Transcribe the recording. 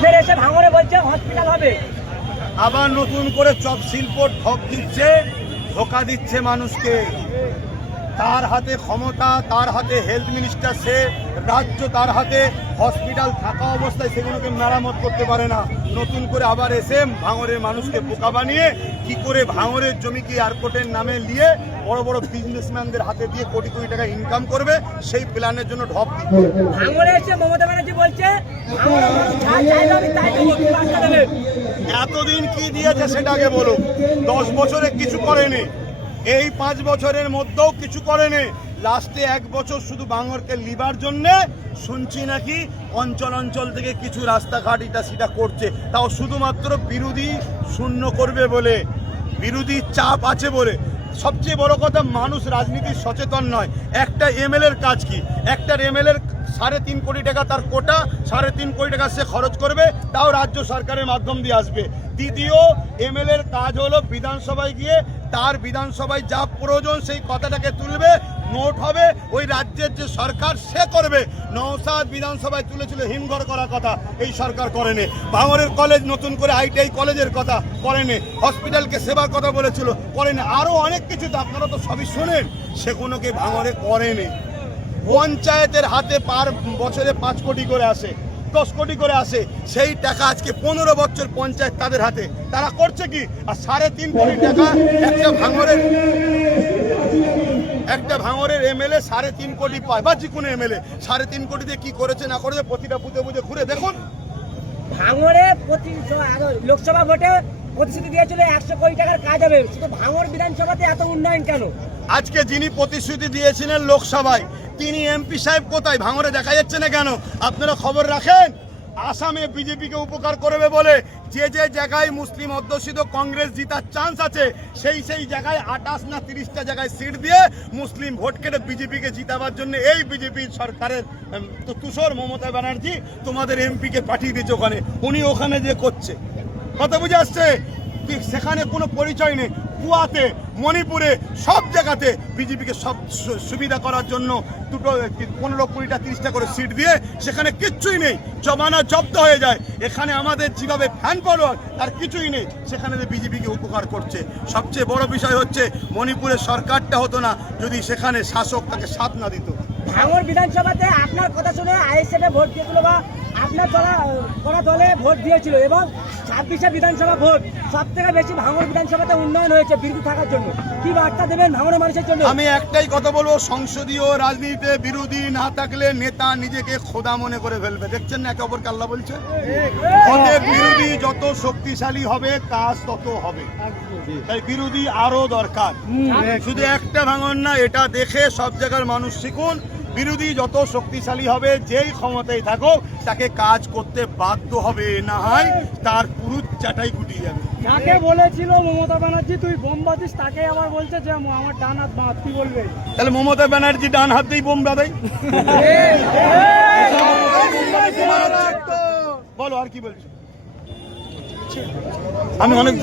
ফের এসে ভাঙড়ে বলছে হসপিটাল হবে। আবার নতুন করে চপ শিল্প ঠক দিচ্ছে, ধোকা দিচ্ছে মানুষকে। তার হাতে ক্ষমতা, তার হাতে হেলথ মিনিস্টার, সে রাজ্য, তার হাতে হসপিটাল থাকা অবস্থায় সেগুলোকে মেরামত করতে পারে না। নতুন করে আবার এসে ভাঙড়ের মানুষকে বোকা বানিয়ে কি করে ভাঙড়ের জমিকে এয়ারপোর্টের নামে নিয়ে বড় বড় বিজনেসম্যানদের হাতে দিয়ে কোটি কোটি টাকা ইনকাম করবে, সেই প্ল্যানের জন্য ঢপ দিচ্ছে। ভাঙড়ে এসে মমতা ব্যানার্জি বলছে ভাঙড়ের মানুষ যা চাইবে আমি তাই দেবো, কি বার্তা দেবে? এতদিন কি দিয়েছে সেটাকে বলো। 10 বছরে কিছু করেনি, এই 5 বছরের মধ্যেও কিছু করেনি। লাস্টে 1 বছর শুধু ভাঙড়কে লিবার জন্যে শুনছি নাকি অঞ্চল অঞ্চল থেকে কিছু রাস্তাঘাট এটা সেটা করছে, তাও শুধুমাত্র বিরোধী শূন্য করবে বলে, বিরোধী চাপ আছে বলে। সবচেয়ে বড় কথা, মানুষ রাজনীতির সচেতন নয়। একটা এমএলএর কাজ কি? একটা এমএলএর 3.5 কোটি টাকা তার কোটা, 3.5 কোটি টাকা সে খরচ করবে, তাও রাজ্য সরকারের মাধ্যম দিয়ে আসবে। দ্বিতীয় এমএলএর কাজ হলো বিধানসভায় গিয়ে তার বিধানসভায় যা প্রয়োজন সেই কথাটাকে তুলবে, নোট হবে, ওই রাজ্যের যে সরকার সে করবে। নওশাদ বিধানসভায় তুলেছিল হিমঘর করার কথা, এই সরকার করেনি। ভাঙড়ের কলেজ নতুন করে আইটিআই কলেজের কথা করেনি। হসপিটালকে সেবার কথা বলেছিল, করেনি। আরও অনেক কিছু তো আপনারা তো সবই শোনেন, সেগুলোকে ভাঙড়ে করেনি। পঞ্চায়েতের হাতে পার বছরে 5 কোটি করে আসে, 10 কোটি করে আসে, সেই টাকা আজকে 15 বছর পঞ্চায়েত তাদের হাতে, তারা করছে কি? আর 3.5 কোটি টাকা একটা ভাঙড়ের এমএলএ 3.5 কোটি পায়, বা যে কোনো এমএলএ 3.5 কোটি দিয়ে কি করেছে না করেছে প্রতিটা বুঝে বুঝে ঘুরে দেখুন। ভাঙড়ে লোকসভা ভোটে প্রতিশ্রুতি দিয়েছিল 100 কোটি টাকার কাজ হবে, শুধু ভাঙড় বিধানসভাতে এত উন্নয়ন কেন? আজকে যিনি প্রতিশ্রুতি দিয়েছিলেন লোকসভায়, তিনি এমপি সাহেব কোথায়? ভাঙড়ে দেখা যাচ্ছে না কেন? আপনারা খবর রাখেন। আসামে বিজেপিকে উপকার করবে বলে যে যে জায়গায় মুসলিম অধ্যুষিত কংগ্রেস জিতার চান্স আছে, সেই জায়গায় 28 না 30টা জায়গায় সিট দিয়ে মুসলিম ভোট কেটে বিজেপিকে জিতাবার জন্য এই বিজেপি সরকারের তুষর মমতা ব্যানার্জি তোমাদের এমপিকে পাঠিয়ে দিয়েছে ওখানে। উনি ওখানে যে করছে, কথা বুঝে আসছে? সেখানে কোনো পরিচয় নেই। কুয়াতে, মণিপুরে, সব জায়গাতে বিজেপিকে সব সুবিধা করার জন্য 15 কোটিটা 30টা করে সিট দিয়ে সেখানে কিচ্ছুই নেই, জমানা জব্দ হয়ে যায়। এখানে আমাদের যেভাবে ফ্যান ফলোয়ার তার কিছুই নেই, সেখানে বিজেপিকে উপকার করছে। সবচেয়ে বড় বিষয় হচ্ছে মণিপুরের সরকারটা হতো না যদি সেখানে শাসক তাকে সাথ না দিত। ভাঙড় বিধানসভাতে আপনার কথা শুনে আইএসএফ ভোট দিয়েছিল বা আপনার করা দলে ভোট দিয়েছিল, এবং 26শে বিধানসভা ভোট সব থেকে বেশি ভাঙড় বিধানসভাতে উন্নয়ন হয়েছে বিরোধী থাকার জন্য। কি বার্তা দেবেন ভাঙড়ের মানুষের জন্য? আমি একটাই কথা বলবো, সংসদীয় রাজনীতিতে বিরোধী না থাকলে নেতা নিজেকে খোদা মনে করে ফেলবে। দেখছেন না একে অপরকে আল্লাহ বলছে। অতএব বিরোধী যত শক্তিশালী হবে কাজ তত হবে, তাই বিরোধী আরো দরকার। শুধু একটা ভাঙন না, এটা দেখে সব জায়গার মানুষ শিখুন। বিরোধী যত শক্তিশালী হবে, যেই ক্ষমতায় থাকুক তাকে কাজ করতে বাধ্য হবে, না হয় তার পুরুষ চাটাই গুটিয়ে যাবে। যাকে বলেছিল মমতা ব্যানার্জি তুই বোম বাঁধিস, তাকে আবার বলছে যে আমার ডান হাত বাঁ, কি বলবে? তাহলে মমতা ব্যানার্জি ডান হাত দিয়েই বোম বাঁধাই বলো, আর কি বলছো? আমি অনেক